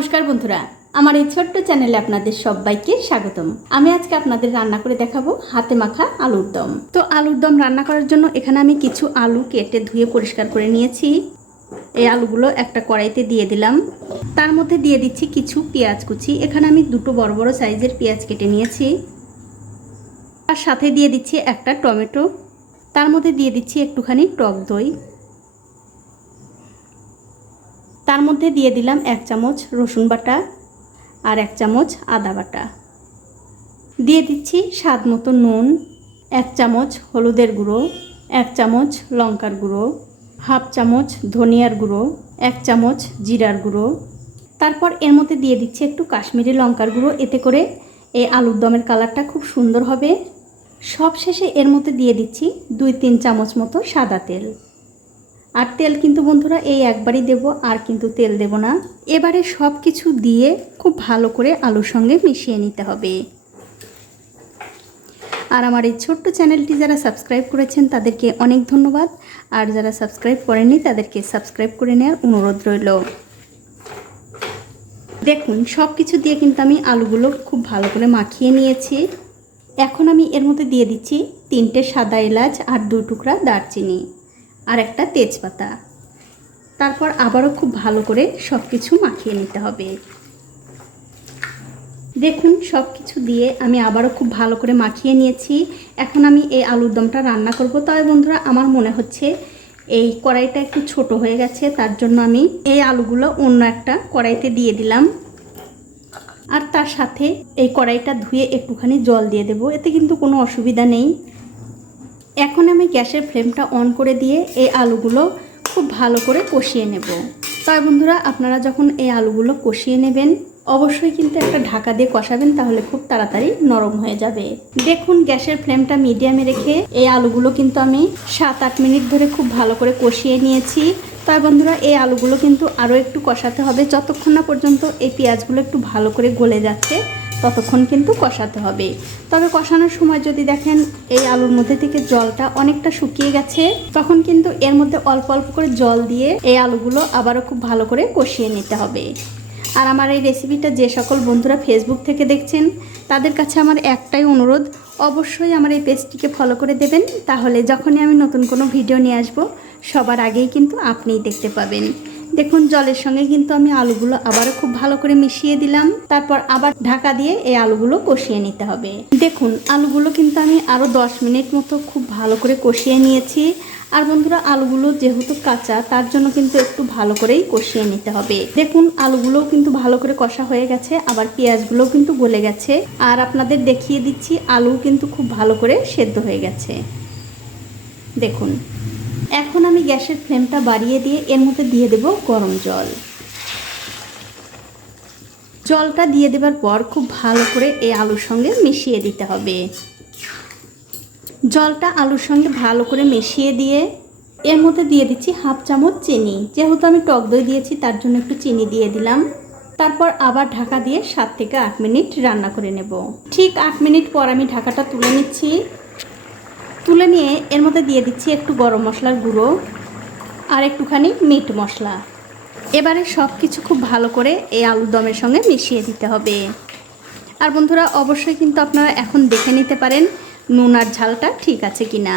নমস্কার বন্ধুরা, আমার এই ছোট্ট চ্যানেলে আপনাদের সবাইকে স্বাগতম। আমি আজকে আপনাদের রান্না করে দেখাবো হাতে মাখা আলুর দম। তো আলুর দম রান্না করার জন্য এখানে আমি কিছু আলু কেটে ধুয়ে পরিষ্কার করে নিয়েছি। এই আলুগুলো একটা কড়াইতে দিয়ে দিলাম। তার মধ্যে দিয়ে দিচ্ছি কিছু পেঁয়াজ কুচি। এখানে আমি দুটো বড় বড় সাইজের পেঁয়াজ কেটে নিয়েছি। তার সাথে দিয়ে দিচ্ছি একটা টমেটো। তার মধ্যে দিয়ে দিচ্ছি একটুখানি টক দই। তার মধ্যে দিয়ে দিলাম এক চামচ রসুন বাটা আর এক চামচ আদা বাটা। দিয়ে দিচ্ছি স্বাদ মতো নুন, এক চামচ হলুদের গুঁড়ো, এক চামচ লঙ্কার গুঁড়ো, হাফ চামচ ধনিয়ার গুঁড়ো, এক চামচ জিরার গুঁড়ো। তারপর এর মধ্যে দিয়ে দিচ্ছি একটু কাশ্মীরি লঙ্কার গুঁড়ো, এতে করে এই আলুর দমের কালারটা খুব সুন্দর হবে। সব শেষে এর মধ্যে দিয়ে দিচ্ছি দুই তিন চামচ মতো সাদা তেল। আর তেল কিন্তু বন্ধুরা এই একবারই দেব, আর কিন্তু তেল দেব না। এবারে সব কিছু দিয়ে খুব ভালো করে আলুর সঙ্গে মিশিয়ে নিতে হবে। আর আমার এই ছোট্ট চ্যানেলটি যারা সাবস্ক্রাইব করেছেন, তাদেরকে অনেক ধন্যবাদ। আর যারা সাবস্ক্রাইব করেননি, তাদেরকে সাবস্ক্রাইব করে নেওয়ার অনুরোধ রইল। দেখুন সব কিছু দিয়ে কিন্তু আমি আলুগুলো খুব ভালো করে মাখিয়ে নিয়েছি। এখন আমি এর মধ্যে দিয়ে দিচ্ছি তিনটে সাদা এলাচ আর দু টুকরা দারচিনি। আর একটা তেজপাতা। তারপর আবারও খুব ভালো করে সব কিছু মাখিয়ে নিতে হবে। দেখুন সব কিছু দিয়ে আমি আবারও খুব ভালো করে মাখিয়ে নিয়েছি। এখন আমি এই আলুর দমটা রান্না করব। তবে বন্ধুরা, আমার মনে হচ্ছে এই কড়াইটা একটু ছোট হয়ে গেছে, তার জন্য আমি এই আলুগুলো অন্য একটা কড়াইতে দিয়ে দিলাম। আর তার সাথে এই কড়াইটা ধুয়ে একটুখানি জল দিয়ে দেবো। এতে কিন্তু কোনো অসুবিধা নেই। এখন আমি গ্যাসের ফ্লেমটা অন করে দিয়ে এই আলুগুলো খুব ভালো করে কষিয়ে নেব। তাই বন্ধুরা, আপনারা যখন এই আলুগুলো কষিয়ে নেবেন, অবশ্যই কিন্তু একটা ঢাকা দিয়ে কষাবেন, তাহলে খুব তাড়াতাড়ি নরম হয়ে যাবে। দেখুন, গ্যাসের ফ্লেমটা মিডিয়ামে রেখে এই আলুগুলো কিন্তু আমি সাত আট মিনিট ধরে খুব ভালো করে কষিয়ে নিয়েছি। তাই বন্ধুরা, এই আলুগুলো কিন্তু আরও একটু কষাতে হবে। যতক্ষণ না পর্যন্ত এই পেঁয়াজগুলো একটু ভালো করে গলে যাচ্ছে ততক্ষণ কিন্তু কষাতে হবে। তবে কষানোর সময় যদি দেখেন এই আলুর মধ্যে থেকে জলটা অনেকটা শুকিয়ে গেছে, তখন কিন্তু এর মধ্যে অল্প অল্প করে জল দিয়ে এই আলুগুলো আবারও খুব ভালো করে কষিয়ে নিতে হবে। আর আমার এই রেসিপিটা যে সকল বন্ধুরা ফেসবুক থেকে দেখছেন, তাদের কাছে আমার একটাই অনুরোধ, অবশ্যই আমার এই পেজটিকে ফলো করে দেবেন। তাহলে যখনই আমি নতুন কোনো ভিডিও নিয়ে আসব, সবার আগেই কিন্তু আপনিই দেখতে পাবেন। দেখুন, জলের সঙ্গে কিন্তু আমি আলুগুলো আবারও খুব ভালো করে মিশিয়ে দিলাম। তারপর আবার ঢাকা দিয়ে এই আলুগুলো কষিয়ে নিতে হবে। দেখুন, আলুগুলো কিন্তু আমি আরও দশ মিনিট মতো খুব ভালো করে কষিয়ে নিয়েছি। আর বন্ধুরা, আলুগুলো যেহেতু কাঁচা, তার জন্য কিন্তু একটু ভালো করেই কষিয়ে নিতে হবে। দেখুন আলুগুলোও কিন্তু ভালো করে কষা হয়ে গেছে, আবার পেঁয়াজগুলোও কিন্তু গলে গেছে। আর আপনাদের দেখিয়ে দিচ্ছি, আলু কিন্তু খুব ভালো করে সেদ্ধ হয়ে গেছে। দেখুন। এখন আমি গ্যাসের ফ্লেমটা বাড়িয়ে দিয়ে এর মধ্যে দিয়ে দেব গরম জল। জলটা দিয়ে দেবার পর খুব ভালো করে এই আলুর সঙ্গে মিশিয়ে দিতে হবে। জলটা আলুর সঙ্গে ভালো করে মিশিয়ে দিয়ে এর মধ্যে দিয়ে দিচ্ছি হাফ চামচ চিনি। যেহেতু আমি টক দই দিয়েছি, তার জন্য একটু চিনি দিয়ে দিলাম। তারপর আবার ঢাকা দিয়ে সাত থেকে আট মিনিট রান্না করে নেব। ঠিক আট মিনিট পর আমি ঢাকাটা তুলে নিচ্ছি। তুলে নিয়ে এর মধ্যে দিয়ে দিচ্ছি একটু গরম মশলার গুঁড়ো আর একটুখানি মিট মশলা। এবারে সব কিছু খুব ভালো করে এই আলুর দমের সঙ্গে মিশিয়ে দিতে হবে। আর বন্ধুরা, অবশ্যই কিন্তু আপনারা এখন দেখে নিতে পারেন নুন আর ঝালটা ঠিক আছে কি না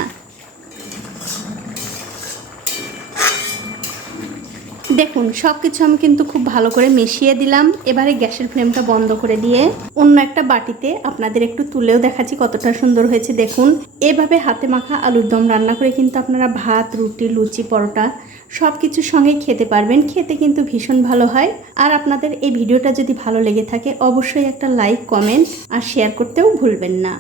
দেখুন সব কিছু আমি কিন্তু খুব ভালো করে মিশিয়ে দিলাম। এবারে গ্যাসের ফ্লেমটা বন্ধ করে দিয়ে অন্য একটা বাটিতে আপনাদের একটু তুলেও দেখাচ্ছি কতটা সুন্দর হয়েছে, দেখুন। এভাবে হাতে মাখা আলুর দম রান্না করে কিন্তু আপনারা ভাত, রুটি, লুচি, পরোটা সব কিছুর সঙ্গেই খেতে পারবেন। খেতে কিন্তু ভীষণ ভালো হয়। আর আপনাদের এই ভিডিওটা যদি ভালো লেগে থাকে, অবশ্যই একটা লাইক, কমেন্ট আর শেয়ার করতেও ভুলবেন না।